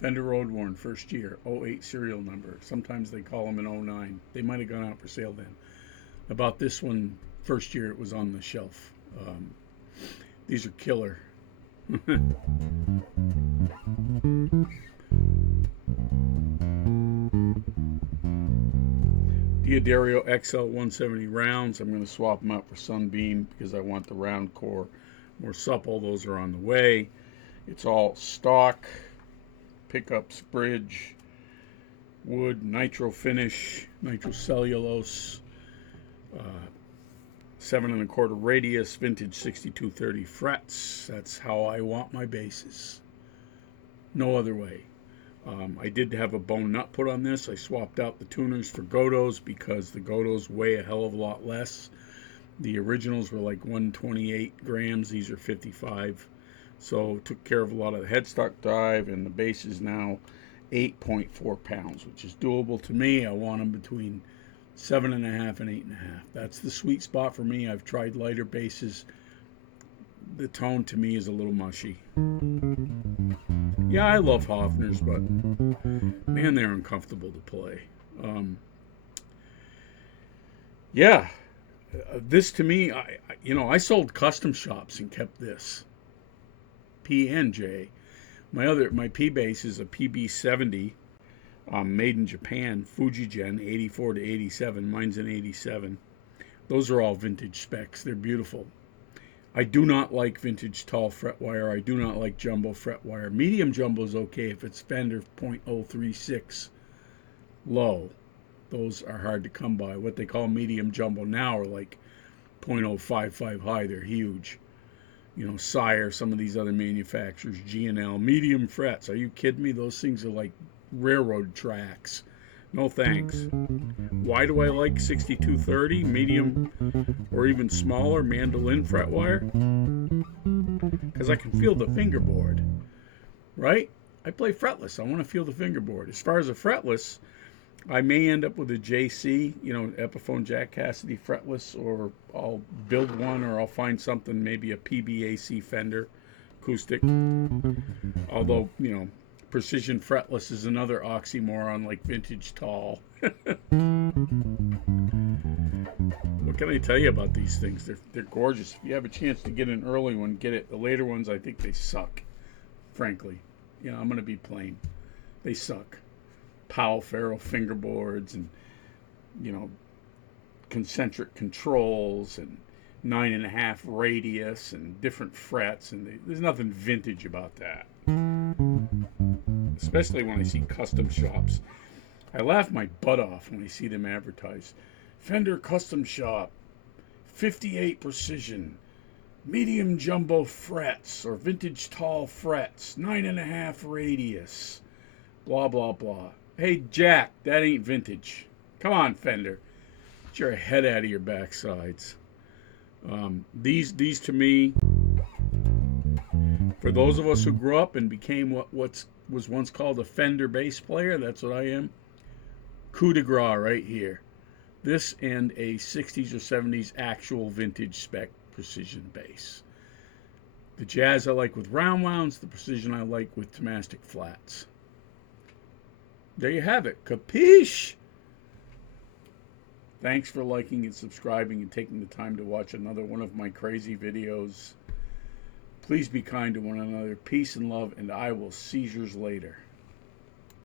Fender Road Worn, first year, '08 serial number. Sometimes they call them an '09. They might have gone out for sale then. About this one, first year it was on the shelf. These are killer. D'Addario XL 170 rounds. I'm going to swap them out for Sunbeam because I want the round core more supple. Those are on the way. It's all stock, pickups, bridge, wood, nitro finish, nitrocellulose, 7 1/4 radius, vintage 6230 frets. That's how I want my basses. No other way. I did have a bone nut put on this. I swapped out the tuners for Godos because the Godos weigh a hell of a lot less. The originals were like 128 grams. These are 55. So took care of a lot of the headstock drive, and the bass is now 8.4 pounds, which is doable to me. I want them between 7.5 and 8.5. That's the sweet spot for me. I've tried lighter basses. The tone to me is a little mushy. Yeah, I love Hofner's, but man, they're uncomfortable to play. Yeah, this to me, I sold custom shops and kept this P&J. My P bass is a PB70, made in Japan, Fujigen, 84 to 87. Mine's an 87. Those are all vintage specs. They're beautiful. I do not like vintage tall fret wire. I do not like jumbo fret wire. Medium jumbo is okay if it's Fender .036 low. Those are hard to come by. What they call medium jumbo now are like .055 high. They're huge. Sire, some of these other manufacturers, G&L, medium frets. Are you kidding me? Those things are like railroad tracks. No thanks. Why do I like 6230, medium or even smaller mandolin fret wire? Because I can feel the fingerboard, right? I play fretless. I want to feel the fingerboard. As far as a fretless, I may end up with a JC, Epiphone Jack Cassidy fretless, or I'll build one, or I'll find something, maybe a PBAC Fender acoustic. Although, precision fretless is another oxymoron like vintage tall. What can I tell you about these things? They're gorgeous. If you have a chance to get an early one, get it. The later ones, I think they suck, frankly. I'm going to be plain. They suck. Pau Ferro fingerboards and, concentric controls and 9.5 radius and different frets. And there's nothing vintage about that. Especially when I see custom shops. I laugh my butt off when I see them advertised. Fender Custom Shop, 58 precision, medium jumbo frets, or vintage tall frets, 9.5 radius, blah, blah, blah. Hey, Jack, that ain't vintage. Come on, Fender. Get your head out of your backsides. These to me, for those of us who grew up and became what was once called a Fender bass player, that's what I am. Coup de grace right here. This and a 60s or 70s actual vintage spec precision bass. The jazz I like with round wounds, the precision I like with Tomastic flats. There you have it. Capiche? Thanks for liking and subscribing and taking the time to watch another one of my crazy videos. Please be kind to one another. Peace and love, and I will see yous later.